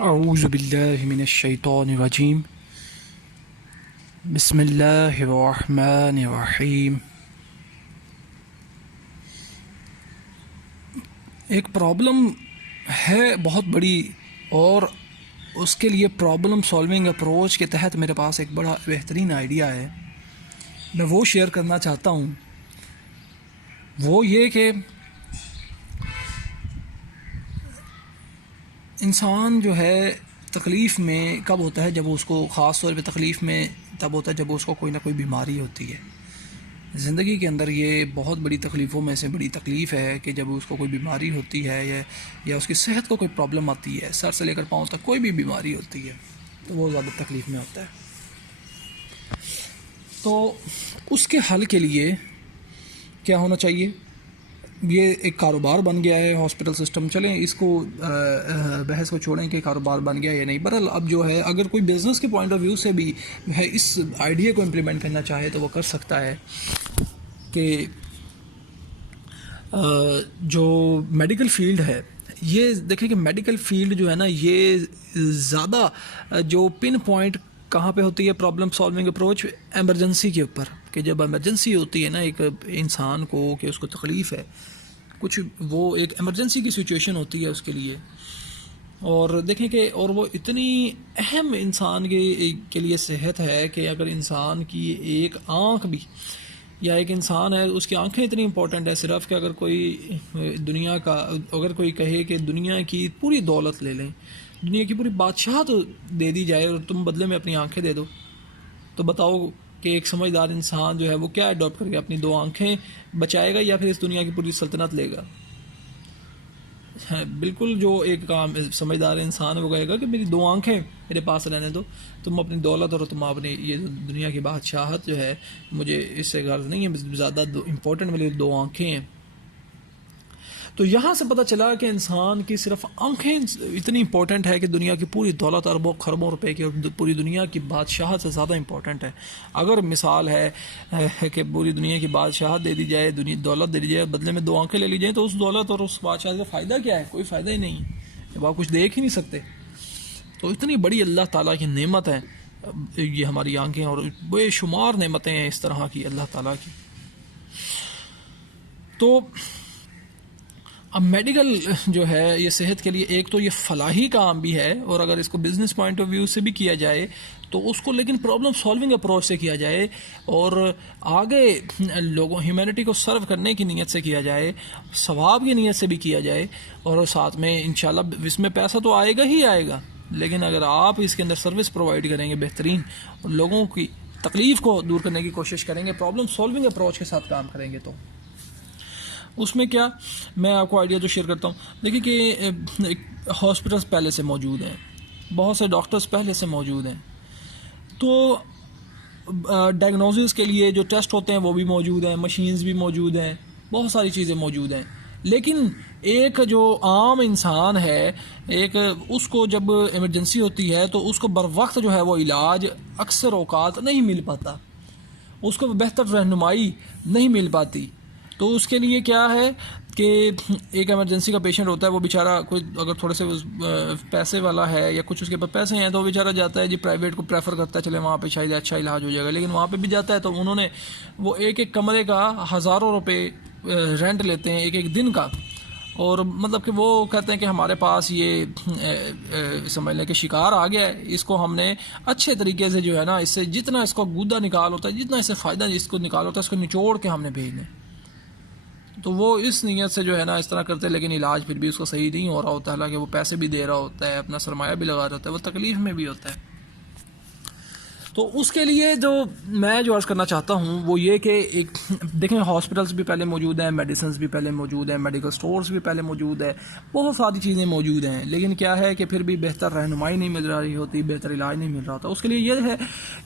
اعوذ باللہ من الشیطان الرجیم بسم اللہ الرحمن الرحیم۔ ایک پرابلم ہے بہت بڑی، اور اس کے لیے پرابلم سالونگ اپروچ کے تحت میرے پاس ایک بڑا بہترین آئیڈیا ہے، میں وہ شیئر کرنا چاہتا ہوں۔ وہ یہ کہ انسان جو ہے تکلیف میں کب ہوتا ہے؟ جب اس کو، خاص طور پہ تکلیف میں تب ہوتا ہے جب اس کو کوئی نہ کوئی بیماری ہوتی ہے۔ زندگی کے اندر یہ بہت بڑی تکلیفوں میں سے بڑی تکلیف ہے کہ جب اس کو کوئی بیماری ہوتی ہے یا اس کی صحت کو کوئی پرابلم آتی ہے، سر سے لے کر پاؤں تک کوئی بھی بیماری ہوتی ہے تو وہ زیادہ تکلیف میں ہوتا ہے۔ تو اس کے حل کے لیے کیا ہونا چاہیے؟ یہ ایک کاروبار بن گیا ہے ہاسپٹل سسٹم، چلیں اس کو بحث کو چھوڑیں کہ کاروبار بن گیا یا نہیں۔ بہرحال اب جو ہے اگر کوئی بزنس کے پوائنٹ آف ویو سے بھی ہے اس آئیڈیا کو امپلیمنٹ کرنا چاہے تو وہ کر سکتا ہے کہ جو میڈیکل فیلڈ ہے، یہ دیکھیں کہ میڈیکل فیلڈ جو ہے نا، یہ زیادہ جو پن پوائنٹ کہاں پہ ہوتی ہے پرابلم سالونگ اپروچ؟ ایمرجنسی کے اوپر، کہ جب ایمرجنسی ہوتی ہے نا ایک انسان کو کہ اس کو تکلیف ہے کچھ، وہ ایک ایمرجنسی کی سچویشن ہوتی ہے اس کے لیے، اور دیکھیں کہ اور وہ اتنی اہم انسان کے لیے صحت ہے کہ اگر انسان کی ایک آنکھ بھی، یا ایک انسان ہے اس کی آنکھیں اتنی امپورٹنٹ ہے صرف کہ اگر کوئی دنیا کا، اگر کوئی کہے کہ دنیا کی پوری دولت لے لیں، دنیا کی پوری بادشاہت دے دی جائے اور تم بدلے میں اپنی آنکھیں دے دو، تو بتاؤ کہ ایک سمجھدار انسان جو ہے وہ کیا اڈاپٹ کرے گا؟ اپنی دو آنکھیں بچائے گا یا پھر اس دنیا کی پوری سلطنت لے گا؟ بالکل، جو ایک کام سمجھدار انسان ہے وہ کہے گا کہ میری دو آنکھیں میرے پاس رہنے دو، تم اپنی دولت اور تم اپنی یہ دنیا کی بادشاہت جو ہے مجھے اس سے غرض نہیں ہے، زیادہ امپورٹنٹ میری دو آنکھیں ہیں۔ تو یہاں سے پتہ چلا کہ انسان کی صرف آنکھیں اتنی امپورٹنٹ ہے کہ دنیا کی پوری دولت اربوں خربوں روپے کی اور پوری دنیا کی بادشاہت سے زیادہ امپورٹنٹ ہے۔ اگر مثال ہے کہ پوری دنیا کی بادشاہت دے دی جائے، دولت دے دی جائے، بدلے میں دو آنکھیں لے لی جائیں، تو اس دولت اور اس بادشاہت کا فائدہ کیا ہے؟ کوئی فائدہ ہی نہیں، جب آپ کچھ دیکھ ہی نہیں سکتے۔ تو اتنی بڑی اللہ تعالیٰ کی نعمت ہے یہ ہماری آنکھیں، اور بے شمار نعمتیں ہیں اس طرح کی اللہ تعالیٰ کی۔ تو اب میڈیکل جو ہے یہ صحت کے لیے ایک تو یہ فلاحی کام بھی ہے، اور اگر اس کو بزنس پوائنٹ آف ویو سے بھی کیا جائے تو اس کو لیکن پرابلم سالونگ اپروچ سے کیا جائے، اور آگے لوگوں ہیومینٹی کو سرو کرنے کی نیت سے کیا جائے، ثواب کی نیت سے بھی کیا جائے، اور ساتھ میں انشاءاللہ اس میں پیسہ تو آئے گا ہی آئے گا، لیکن اگر آپ اس کے اندر سروس پرووائڈ کریں گے بہترین، اور لوگوں کی تکلیف کو دور کرنے کی کوشش کریں گے، پرابلم سالونگ اپروچ کے ساتھ کام کریں گے، تو اس میں کیا میں آپ کو آئیڈیا جو شیئر کرتا ہوں۔ دیکھیں کہ ہاسپٹلس پہلے سے موجود ہیں، بہت سے ڈاکٹرز پہلے سے موجود ہیں، تو ڈائگنوزس کے لیے جو ٹیسٹ ہوتے ہیں وہ بھی موجود ہیں، مشینز بھی موجود ہیں، بہت ساری چیزیں موجود ہیں، لیکن ایک جو عام انسان ہے، ایک اس کو جب ایمرجنسی ہوتی ہے تو اس کو بر وقت جو ہے وہ علاج اکثر اوقات نہیں مل پاتا، اس کو بہتر رہنمائی نہیں مل پاتی۔ تو اس کے لیے کیا ہے کہ ایک ایمرجنسی کا پیشنٹ ہوتا ہے، وہ بیچارہ کوئی اگر تھوڑے سے پیسے والا ہے یا کچھ اس کے پاس پیسے ہیں تو وہ بیچارہ جاتا ہے جی پرائیویٹ کو پریفر کرتا ہے، چلے وہاں پہ شاید اچھا علاج ہو جائے گا، لیکن وہاں پہ بھی جاتا ہے تو انہوں نے وہ ایک ایک کمرے کا ہزاروں روپے رینٹ لیتے ہیں ایک ایک دن کا، اور مطلب کہ وہ کہتے ہیں کہ ہمارے پاس یہ سمجھ لیں کہ شکار آ گیا ہے، اس کو ہم نے اچھے طریقے سے جو ہے نا، اس سے جتنا اس کو گودا نکال ہوتا ہے، جتنا اس سے فائدہ اس کو نکال ہوتا ہے، اس کو نچوڑ کے ہم نے بھیجنا ہے۔ تو وہ اس نیت سے جو ہے نا اس طرح کرتے ہیں، لیکن علاج پھر بھی اس کو صحیح نہیں ہو رہا ہوتا ہے، حالانکہ وہ پیسے بھی دے رہا ہوتا ہے، اپنا سرمایہ بھی لگا رہا ہوتا ہے، وہ تکلیف میں بھی ہوتا ہے۔ تو اس کے لیے جو میں عرض کرنا چاہتا ہوں وہ یہ کہ ایک دیکھیں ہاسپٹلس بھی پہلے موجود ہیں، میڈیسنز بھی پہلے موجود ہیں، میڈیکل سٹورز بھی پہلے موجود ہیں، بہت ساری چیزیں موجود ہیں، لیکن کیا ہے کہ پھر بھی بہتر رہنمائی نہیں مل رہی ہوتی، بہتر علاج نہیں مل رہا ہوتا۔ اس کے لیے یہ ہے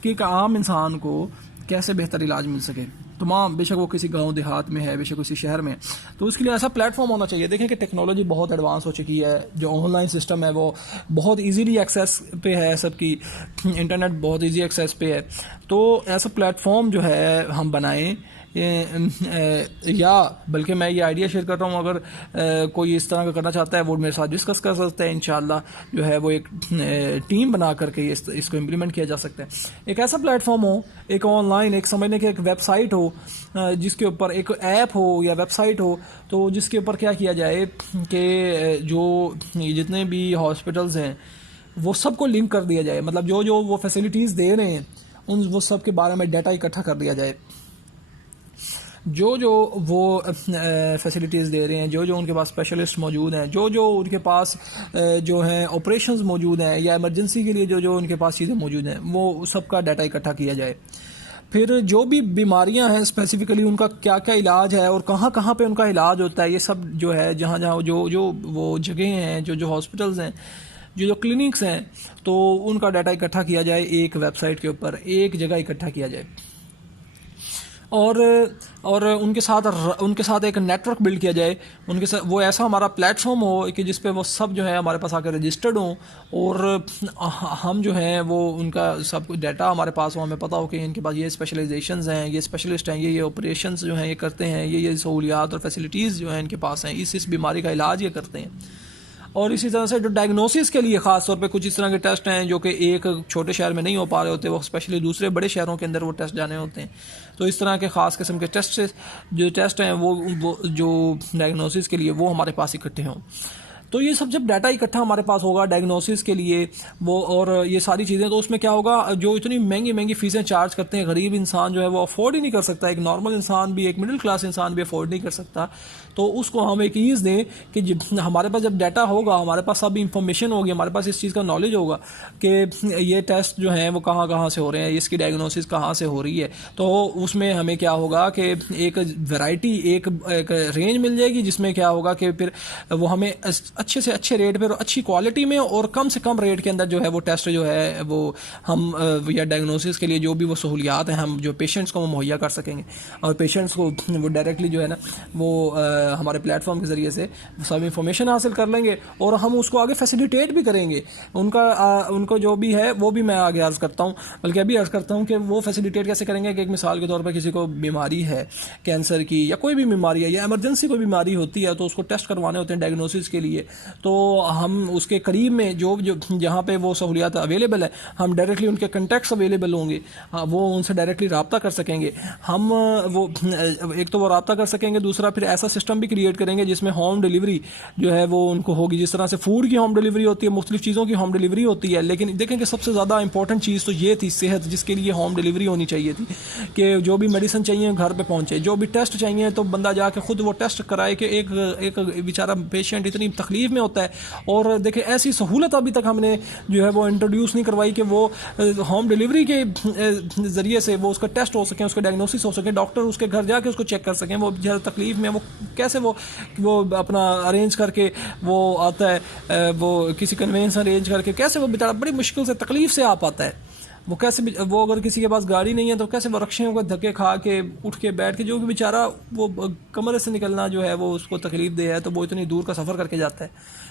کہ ایک عام انسان کو کیسے بہتر علاج مل سکے، تمام، بے شک وہ کسی گاؤں دیہات میں ہے، بے شک کسی شہر میں، تو اس کے لیے ایسا پلیٹ فارم ہونا چاہیے۔ دیکھیں کہ ٹیکنالوجی بہت ایڈوانس ہو چکی ہے، جو آن لائن سسٹم ہے وہ بہت ایزیلی ایکسیس پہ ہے، سب کی انٹرنیٹ بہت ایزی ایکسیس پہ ہے، تو ایسا پلیٹ فارم جو ہے ہم بنائیں یا بلکہ میں یہ آئیڈیا شیئر کر رہا ہوں، اگر کوئی اس طرح کا کرنا چاہتا ہے وہ میرے ساتھ ڈسکس کر سکتا ہے، انشاءاللہ جو ہے وہ ایک ٹیم بنا کر کے اس کو امپلیمنٹ کیا جا سکتا ہے. ایک ایسا پلیٹ فارم ہو، ایک آن لائن، ایک سمجھنے کے ایک ویب سائٹ ہو، جس کے اوپر ایک ایپ ہو یا ویب سائٹ ہو، تو جس کے اوپر کیا کیا جائے کہ جو جتنے بھی ہاسپٹلز ہیں وہ سب کو لنک کر دیا جائے، مطلب جو وہ فیسلٹیز دے رہے ہیں وہ سب کے بارے میں ڈیٹا اکٹھا کر دیا جائے، جو وہ فیسلٹیز دے رہے ہیں، جو ان کے پاس اسپیشلسٹ موجود ہیں، جو ان کے پاس جو ہیں آپریشنز موجود ہیں، یا ایمرجنسی کے لیے جو ان کے پاس چیزیں موجود ہیں، وہ سب کا ڈیٹا اکٹھا کیا جائے. پھر جو بھی بیماریاں ہیں اسپیسیفکلی ان کا کیا کیا علاج ہے اور کہاں کہاں پہ ان کا علاج ہوتا ہے، یہ سب جو ہے جہاں جو وہ جگہیں ہیں، جو ہاسپٹلز ہیں، جو کلینکس ہیں، تو ان کا ڈیٹا اکٹھا کیا جائے ایک ویب سائٹ کے اوپر، ایک جگہ اکٹھا کیا جائے. اور ان کے ساتھ ایک نیٹ ورک بلڈ کیا جائے، ان کے ساتھ وہ ایسا ہمارا پلیٹ فارم ہو کہ جس پہ وہ سب جو ہے ہمارے پاس آ کے رجسٹرڈ ہوں، اور ہم جو ہیں وہ ان کا سب ڈیٹا ہمارے پاس ہو، ہمیں پتہ ہو کہ ان کے پاس یہ اسپیشلائزیشنز ہیں، یہ اسپیشلسٹ ہیں، یہ آپریشنز جو ہیں یہ کرتے ہیں، یہ سہولیات اور فیسلٹیز جو ہیں ان کے پاس ہیں، اس بیماری کا علاج یہ کرتے ہیں. اور اسی طرح سے جو ڈائگنوسس کے لیے خاص طور پہ کچھ اس طرح کے ٹیسٹ ہیں جو کہ ایک چھوٹے شہر میں نہیں ہو پا رہے ہوتے، وہ اسپیشلی دوسرے بڑے شہروں کے اندر وہ ٹیسٹ جانے ہوتے ہیں، تو اس طرح کے خاص قسم کے ٹیسٹ ہیں وہ جو ڈائگنوسس کے لیے وہ ہمارے پاس اکٹھے ہوں. تو یہ سب جب ڈیٹا اکٹھا ہمارے پاس ہوگا ڈائگنوسس کے لیے وہ اور یہ ساری چیزیں، تو اس میں کیا ہوگا، جو اتنی مہنگی فیسیں چارج کرتے ہیں غریب انسان جو ہے وہ افورڈ ہی نہیں کر سکتا، ایک نارمل انسان بھی، ایک مڈل کلاس انسان بھی افورڈ نہیں کر سکتا. تو اس کو ہم ایک ایز دیں کہ ہمارے پاس جب ڈیٹا ہوگا، ہمارے پاس سب انفارمیشن ہوگی، ہمارے پاس اس چیز کا نالج ہوگا کہ یہ ٹیسٹ جو ہیں وہ کہاں سے ہو رہے ہیں، اس کی ڈائگنوسس کہاں سے ہو رہی ہے، تو اس میں ہمیں کیا ہوگا کہ ایک ویرائٹی، ایک رینج مل جائے گی، جس میں کیا ہوگا کہ پھر وہ ہمیں اچھے سے اچھے ریٹ پہ اور اچھی کوالٹی میں اور کم سے کم ریٹ کے اندر جو ہے وہ ٹیسٹ جو ہے وہ ہم یا ڈائگنوسس کے لیے جو بھی وہ سہولیات ہیں ہم جو پیشنٹس کو وہ مہیا کر سکیں گے، اور پیشنٹس کو وہ ڈائریکٹلی جو ہے نا وہ ہمارے پلیٹ فارم کے ذریعے سے سب انفارمیشن حاصل کر لیں گے، اور ہم اس کو آگے فیسیلیٹیٹ بھی کریں گے. ان کو جو بھی ہے وہ بھی میں آگے عرض کرتا ہوں، بلکہ ابھی عرض کرتا ہوں کہ وہ فیسیلیٹیٹ کیسے کریں گے کہ ایک مثال کے طور پر کسی کو بیماری ہے، کینسر کی یا کوئی بھی بیماری ہے یا ایمرجنسی کوئی بیماری ہوتی ہے، تو اس کو ٹیسٹ کروانے ہوتے ہیں ڈائگنوسس کے لیے، تو ہم اس کے قریب میں جو جہاں پہ وہ سہولیات اویلیبل ہے، ہم ڈائریکٹلی ان کے کنٹیکٹس اویلیبل ہوں گے، وہ ان سے ڈائریکٹلی رابطہ کر سکیں گے. ہم وہ ایک تو وہ رابطہ کر سکیں گے، دوسرا پھر ایسا سسٹم بھی کریٹ کریں گے جس میں ہوم ڈیلیوری جو ہے وہ ان کو ہوگی، جس طرح سے فوڈ کی ہوم ڈیلیوری ہوتی ہے، مختلف چیزوں کی ہوم ڈیلیوری ہوتی ہے. لیکن دیکھیں کہ سب سے زیادہ امپورٹنٹ چیز تو یہ تھی صحت، جس کے لیے ہوم ڈیلیوری ہونی چاہیے تھی، کہ جو بھی میڈیسن چاہیے گھر پہ پہنچے، جو بھی ٹیسٹ چاہیے تو بندہ جا کے خود وہ ٹیسٹ کرائے. کہ ایک بیچارہ پیشنٹ اتنی تکلیف میں ہوتا ہے، اور دیکھیں ایسی سہولت ابھی تک ہم نے جو ہے وہ انٹروڈیوس نہیں کروائی کہ وہ ہوم ڈیلیوری کے ذریعے سے وہ اس کا ٹیسٹ ہو سکیں، اس کا ڈائگنوسس ہو سکے، ڈاکٹر اس کے گھر جا کے اس کو چیک کر سکیں. وہ تکلیف میں وہ کیسے وہ اپنا ارینج کر کے وہ آتا ہے، وہ کسی کنوینس ارینج کر کے کیسے وہ بیچارہ بڑی مشکل سے تکلیف سے آ پاتا ہے، وہ کیسے وہ اگر کسی کے پاس گاڑی نہیں ہے تو کیسے وہ رکشے کو دھکے کھا کے اٹھ کے بیٹھ کے، جو کہ بیچارہ وہ کمرے سے نکلنا جو ہے وہ اس کو تکلیف دے ہے، تو وہ اتنی دور کا سفر کر کے جاتا ہے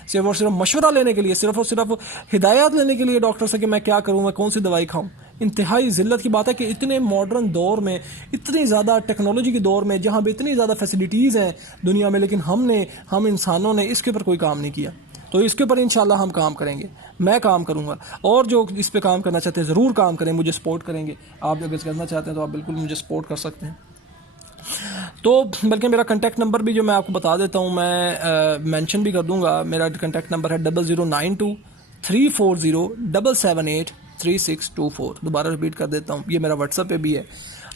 صرف اور صرف مشورہ لینے کے لیے، صرف اور صرف ہدایات لینے کے لیے ڈاکٹر سے کہ میں کیا کروں، میں کون سی دوائی کھاؤں. انتہائی ذلت کی بات ہے کہ اتنے ماڈرن دور میں، اتنی زیادہ ٹیکنالوجی کے دور میں، جہاں پہ اتنی زیادہ فیسلٹیز ہیں دنیا میں، لیکن ہم انسانوں نے اس کے اوپر کوئی کام نہیں کیا. تو اس کے اوپر انشاءاللہ ہم کام کریں گے، میں کام کروں گا، اور جو اس پہ کام کرنا چاہتے ہیں ضرور کام کریں، مجھے سپورٹ کریں گے. آپ اگر کرنا چاہتے ہیں تو آپ بالکل مجھے سپورٹ کر سکتے ہیں. تو بلکہ میرا کنٹیکٹ نمبر بھی جو میں آپ کو بتا دیتا ہوں، میں مینشن بھی کر دوں گا. میرا کنٹیکٹ نمبر ہے 0092-340-778-3624. دوبارہ ریپیٹ کر دیتا ہوں، یہ میرا واٹس ایپ پہ بھی ہے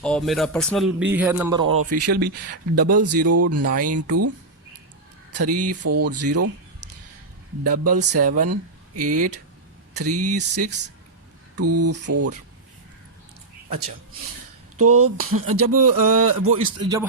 اور میرا پرسنل بھی ہے نمبر اور آفیشیل بھی، 0092-340-778-3624. اچھا، تو جب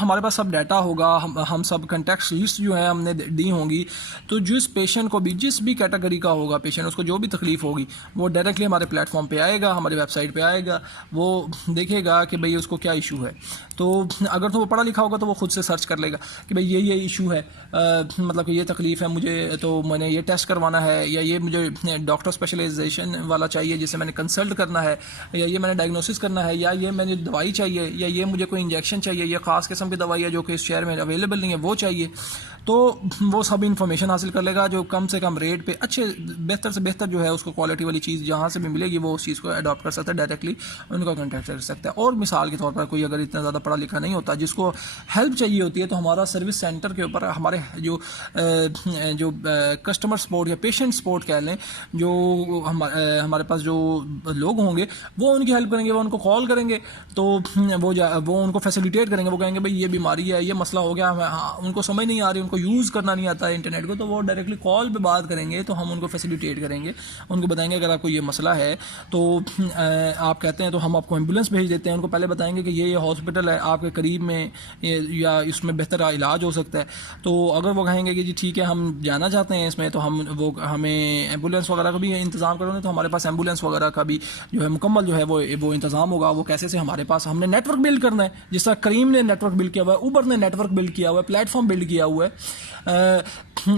ہمارے پاس سب ڈیٹا ہوگا، ہم سب کنٹیکٹ لسٹ جو ہے ہم نے دی ہوں گی، تو جس پیشنٹ کو بھی، جس بھی کیٹیگری کا ہوگا پیشنٹ، اس کو جو بھی تکلیف ہوگی وہ ڈائریکٹلی ہمارے پلیٹ فارم پہ آئے گا، ہماری ویب سائٹ پہ آئے گا، وہ دیکھے گا کہ بھئی اس کو کیا ایشو ہے. تو اگر تو وہ پڑھا لکھا ہوگا تو وہ خود سے سرچ کر لے گا کہ بھئی یہ ایشو ہے، مطلب کہ یہ تکلیف ہے مجھے، تو میں نے یہ ٹیسٹ کروانا ہے، یا یہ مجھے ڈاکٹر اسپیشلائزیشن والا چاہیے جسے میں نے کنسلٹ کرنا ہے، یا یہ میں نے ڈائگنوسس کرنا ہے، یا یہ میں نے دوائی چاہیے یا یہ مجھے کوئی انجیکشن چاہیے, یہ خاص قسم کی دوائی ہے جو کہ اس شہر میں اویلیبل نہیں ہے وہ چاہیے, تو وہ سب انفارمیشن حاصل کر لے گا جو کم سے کم ریٹ پہ اچھے بہتر سے بہتر جو ہے اس کو کوالٹی والی چیز جہاں سے بھی ملے گی وہ اس چیز کو اڈاپٹ کر سکتا ہے, ڈائریکٹلی ان کا کانٹیکٹ کر سکتا ہے. اور مثال کے طور پر کوئی اگر اتنا زیادہ پڑھا لکھا نہیں ہوتا جس کو ہیلپ چاہیے ہوتی ہے تو ہمارا سروس سینٹر کے اوپر ہمارے جو کسٹمر سپورٹ یا پیشنٹ سپورٹ کہہ لیں, جو ہمارے پاس جو لوگ ہوں گے وہ ان کی ہیلپ کریں گے, وہ ان کو کال کریں گے تو وہ ان کو فیسیلیٹیٹ کریں گے, وہ کہیں گے بھائی یہ بیماری ہے, یہ مسئلہ ہو گیا, ان کو سمجھ نہیں آ رہی, ان کو یوز کرنا نہیں آتا ہے انٹرنیٹ کو, تو وہ ڈائریکٹلی کال پہ بات کریں گے تو ہم ان کو فیسیلیٹیٹ کریں گے, ان کو بتائیں گے اگر آپ کو یہ مسئلہ ہے تو آپ کہتے ہیں تو ہم آپ کو ایمبولینس بھیج دیتے ہیں, ان کو پہلے بتائیں گے کہ یہ ہاسپٹل ہے آپ کے قریب میں یا اس میں بہتر علاج ہو سکتا ہے, تو اگر وہ کہیں گے کہ جی ٹھیک ہے ہم جانا چاہتے ہیں اس میں تو ہمیں ایمبولینس وغیرہ کا بھی انتظام کرو, تو ہمارے پاس ایمبولینس وغیرہ کا بھی جو ہے مکمل جو ہے وہ انتظام ہوگا. وہ کیسے سے ہمارے پاس ہم نے نیٹ ورک بلڈ کرنا ہے, جس طرح کریم نے نیٹ ورک بلڈ کیا ہوا ہے, اوبر نے نیٹ ورک بلڈ کیا ہوا ہے, پلیٹ فارم بلڈ کیا ہوا ہے.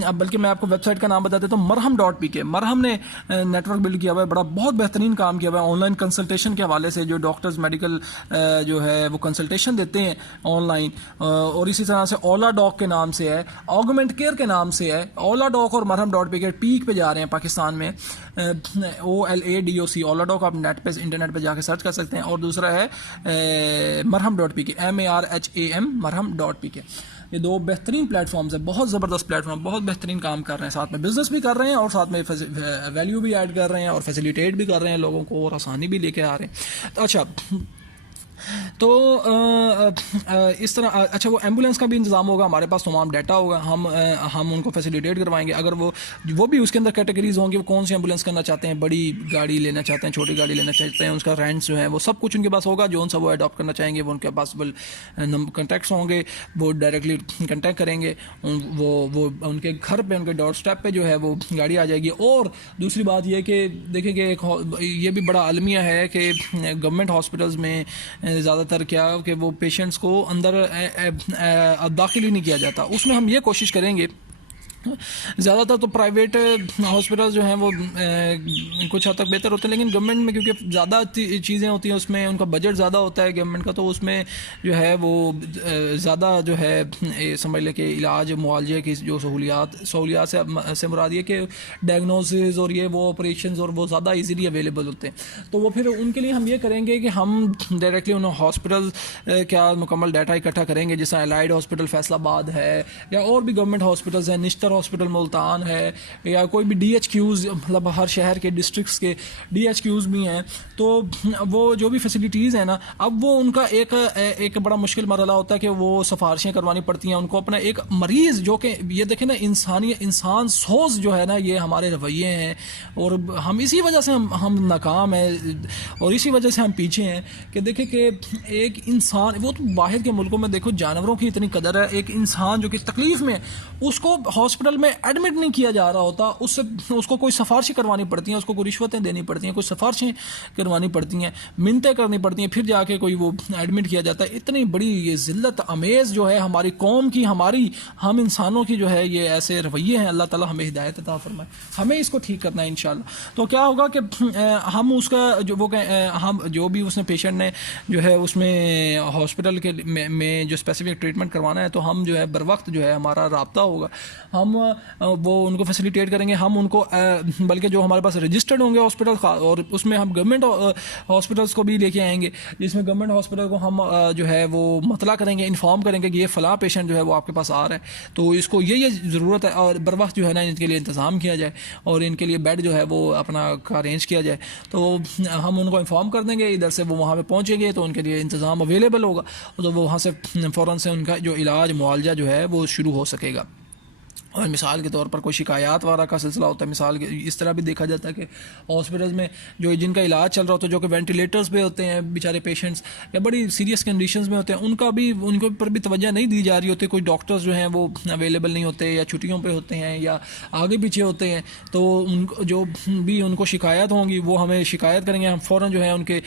اب بلکہ میں آپ کو ویب سائٹ کا نام بتا دیتا ہوں, مرہم.pk. مرہم نے نیٹ ورک بلڈ کیا ہوا ہے, بہت بہترین کام کیا ہوا ہے آن لائن کنسلٹیشن کے حوالے سے, جو ڈاکٹرز میڈیکل جو ہے وہ کنسلٹیشن دیتے ہیں آن لائن, اور اسی طرح سے اولا ڈاک کے نام سے ہے, آگمنٹ کیئر کے نام سے ہے. اولا ڈاک اور مرہم.pk پیک پہ جا رہے ہیں پاکستان میں, OLADOC اولا ڈاک آپ نیٹ پہ انٹرنیٹ پہ جا کے سرچ کر سکتے ہیں, اور دوسرا ہے مرہم.pk MARHAM مرہم.pk. یہ دو بہترین پلیٹ فارمز ہیں, بہت زبردست پلیٹ فارم, بہت بہترین کام کر رہے ہیں, ساتھ میں بزنس بھی کر رہے ہیں اور ساتھ میں ویلیو بھی ایڈ کر رہے ہیں اور فیسیلیٹیٹ بھی کر رہے ہیں لوگوں کو اور آسانی بھی لے کے آ رہے ہیں. اچھا تو اس طرح اچھا وہ ایمبولینس کا بھی انتظام ہوگا, ہمارے پاس تمام ڈیٹا ہوگا, ہم ان کو فیسیلیٹیٹ کروائیں گے. اگر وہ بھی اس کے اندر کیٹیگریز ہوں گی, وہ کون سی ایمبولینس کرنا چاہتے ہیں, بڑی گاڑی لینا چاہتے ہیں, چھوٹی گاڑی لینا چاہتے ہیں, اس کا رینٹس جو ہے وہ سب کچھ ان کے پاس ہوگا. جو ان سا وہ اڈاپٹ کرنا چاہیں گے وہ ان کے پاس کنٹیکٹس ہوں گے, وہ ڈائریکٹلی کنٹیکٹ کریں گے, وہ ان کے گھر پہ ان کے ڈور اسٹیپ پہ جو ہے وہ گاڑی آ جائے گی. اور دوسری بات یہ کہ دیکھیں کہ یہ بھی بڑا المیہ ہے کہ گورنمنٹ ہاسپٹلز میں زیادہ تر کیا کہ وہ پیشنٹس کو اندر داخل ہی نہیں کیا جاتا. اس میں ہم یہ کوشش کریں گے, زیادہ تر تو پرائیویٹ ہاسپٹل جو ہیں وہ کچھ حد تک بہتر ہوتے ہیں, لیکن گورنمنٹ میں کیونکہ زیادہ چیزیں ہوتی ہیں, اس میں ان کا بجٹ زیادہ ہوتا ہے گورنمنٹ کا, تو اس میں جو ہے وہ زیادہ جو ہے سمجھ لیں کہ علاج معالجے کی جو سہولیات سے مراد یہ کہ ڈائگنوسز اور یہ وہ آپریشنز اور وہ زیادہ ایزیلی اویلیبل ہوتے ہیں. تو وہ پھر ان کے لیے ہم یہ کریں گے کہ ہم ڈائریکٹلی ان ہاسپٹل کا مکمل ڈیٹا اکٹھا کریں گے, جیسا الائڈ ہاسپٹل فیصل آباد ہے یا اور بھی گورنمنٹ ہاسپٹلز ہیں, نشتر ہاسپٹل ملتان ہے, یا کوئی بھی DHQs مطلب ہر شہر کے ڈسٹرکٹس کے DHQs بھی ہیں. تو وہ جو بھی فیسلٹیز ہیں نا, اب وہ ان کا ایک بڑا مشکل مرحلہ ہوتا ہے کہ وہ سفارشیں کروانی پڑتی ہیں ان کو. اپنا ایک مریض جو کہ یہ دیکھیں نا انسان سوز جو ہے نا, یہ ہمارے رویے ہیں اور ہم اسی وجہ سے ہم ناکام ہیں اور اسی وجہ سے ہم پیچھے ہیں. کہ دیکھیں کہ ایک انسان, وہ تو باہر کے ملکوں میں دیکھو جانوروں کی اتنی قدر ہے, ایک انسان جو کہ تکلیف میں اس کو ہاسپٹل میں ایڈمٹ نہیں کیا جا رہا ہوتا, اس کو کوئی سفارشیں کروانی پڑتی ہیں, اس کو کوئی رشوتیں دینی پڑتی ہیں, کوئی سفارشیں کروانی پڑتی ہیں, منتیں کرنی پڑتی ہیں, پھر جا کے کوئی وہ ایڈمٹ کیا جاتا ہے. اتنی بڑی یہ ذلت امیز جو ہے ہماری قوم کی, ہم انسانوں کی جو ہے یہ ایسے رویے ہیں. اللہ تعالی ہمیں ہدایت عطا فرمائے, ہمیں اس کو ٹھیک کرنا ہے انشاءاللہ. تو کیا ہوگا کہ ہم اس کا ہم جو بھی اس نے پیشنٹ نے جو ہے اس میں ہاسپٹل کے میں جو اسپیسیفک ٹریٹمنٹ کروانا ہے, تو ہم جو ہے بر وقت جو ہے ہمارا رابطہ ہوگا, ہم وہ ان کو فیسیلیٹیٹ کریں گے. ہم ان کو بلکہ جو ہمارے پاس رجسٹرڈ ہوں گے ہاسپٹل, اور اس میں ہم گورنمنٹ ہاسپٹلس کو بھی لے کے آئیں گے, جس میں گورنمنٹ ہاسپٹل کو ہم جو ہے وہ مطلع کریں گے, انفارم کریں گے کہ یہ فلاں پیشنٹ جو ہے وہ آپ کے پاس آ رہا ہے, تو اس کو یہ ضرورت ہے, اور بر وقت جو ہے نا ان کے لیے انتظام کیا جائے اور ان کے لیے بیڈ جو ہے وہ اپنا ارینج کیا جائے. تو ہم ان کو انفارم کر دیں گے, ادھر سے وہ وہاں پہ پہنچیں گے تو ان کے لیے انتظام اویلیبل ہوگا, تو وہ وہاں سے فوراً سے ان کا جو علاج معالجہ جو ہے وہ شروع ہو سکے گا. اور مثال کے طور پر کوئی شکایات وغیرہ کا سلسلہ ہوتا ہے, مثال کے اس طرح بھی دیکھا جاتا ہے کہ ہاسپٹلز میں جو جن کا علاج چل رہا ہوتا ہے, جو کہ وینٹیلیٹرز پہ ہوتے ہیں بیچارے پیشنٹس یا بڑی سیریس کنڈیشنز میں ہوتے ہیں, ان کے اوپر بھی توجہ نہیں دی جا رہی ہوتی. کوئی ڈاکٹرز جو ہیں وہ اویلیبل نہیں ہوتے یا چھٹیوں پہ ہوتے ہیں یا آگے پیچھے ہوتے ہیں, تو جو بھی ان کو شکایت ہوں گی وہ ہمیں شکایت کریں گے, ہم فوراً جو ہے ان کے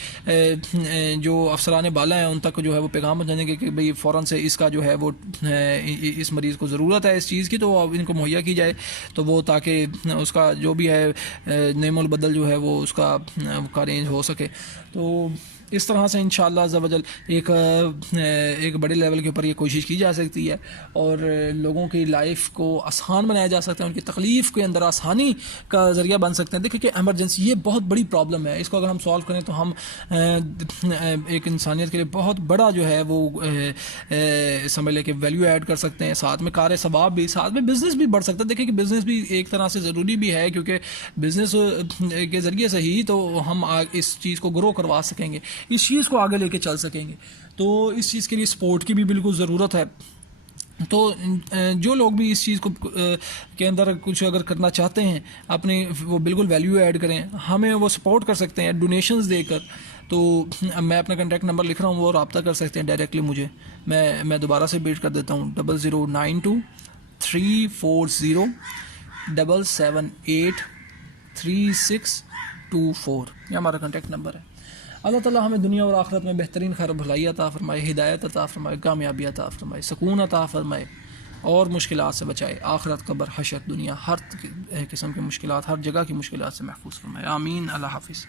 جو افسران بالا ہیں ان تک جو ہے وہ پیغام پہنچائیں گے کہ بھئی فوراً سے اس کا جو ہے وہ اس مریض کو ضرورت ہے اس چیز کی, تو ان کو مہیا کی جائے, تو وہ تاکہ اس کا جو بھی ہے نعم البدل جو ہے وہ اس کا ارینج ہو سکے. تو اس طرح سے انشاءاللہ عز و جل ایک بڑے لیول کے اوپر یہ کوشش کی جا سکتی ہے اور لوگوں کی لائف کو آسان بنایا جا سکتا ہے، ان کی تکلیف کے اندر آسانی کا ذریعہ بن سکتے ہیں. دیکھیں کہ ایمرجنسی یہ بہت بڑی پرابلم ہے، اس کو اگر ہم سالو کریں تو ہم ایک انسانیت کے لیے بہت بڑا جو ہے وہ سمجھ لیں کہ ویلیو ایڈ کر سکتے ہیں، ساتھ میں کار ثواب بھی، ساتھ میں بزنس بھی بڑھ سکتا ہے. دیکھیں کہ بزنس بھی ایک طرح سے ضروری بھی ہے، کیونکہ بزنس کے ذریعے سے ہی تو ہم اس چیز کو گرو کروا سکیں گے، اس چیز کو آگے لے کے چل سکیں گے. تو اس چیز کے لیے سپورٹ کی بھی بالکل ضرورت ہے. تو جو لوگ بھی اس چیز کو کے اندر کچھ اگر کرنا چاہتے ہیں اپنی، وہ بالکل ویلیو ایڈ کریں، ہمیں وہ سپورٹ کر سکتے ہیں ڈونیشنز دے کر. تو میں اپنا کانٹیکٹ نمبر لکھ رہا ہوں، وہ رابطہ کر سکتے ہیں ڈائریکٹلی مجھے. میں دوبارہ سے بیٹ کر دیتا ہوں 0092-340-778-3624، یہ ہمارا کانٹیکٹ نمبر ہے. اللہ تعالیٰ ہمیں دنیا اور آخرت میں بہترین خیر و بھلائی عطا فرمائے، ہدایت عطا فرمائے، کامیابی عطا فرمائے، سکون عطا فرمائے اور مشکلات سے بچائے. آخرت، قبر، حشر، دنیا، ہر قسم کی مشکلات، ہر جگہ کی مشکلات سے محفوظ فرمائے. آمین. اللہ حافظ.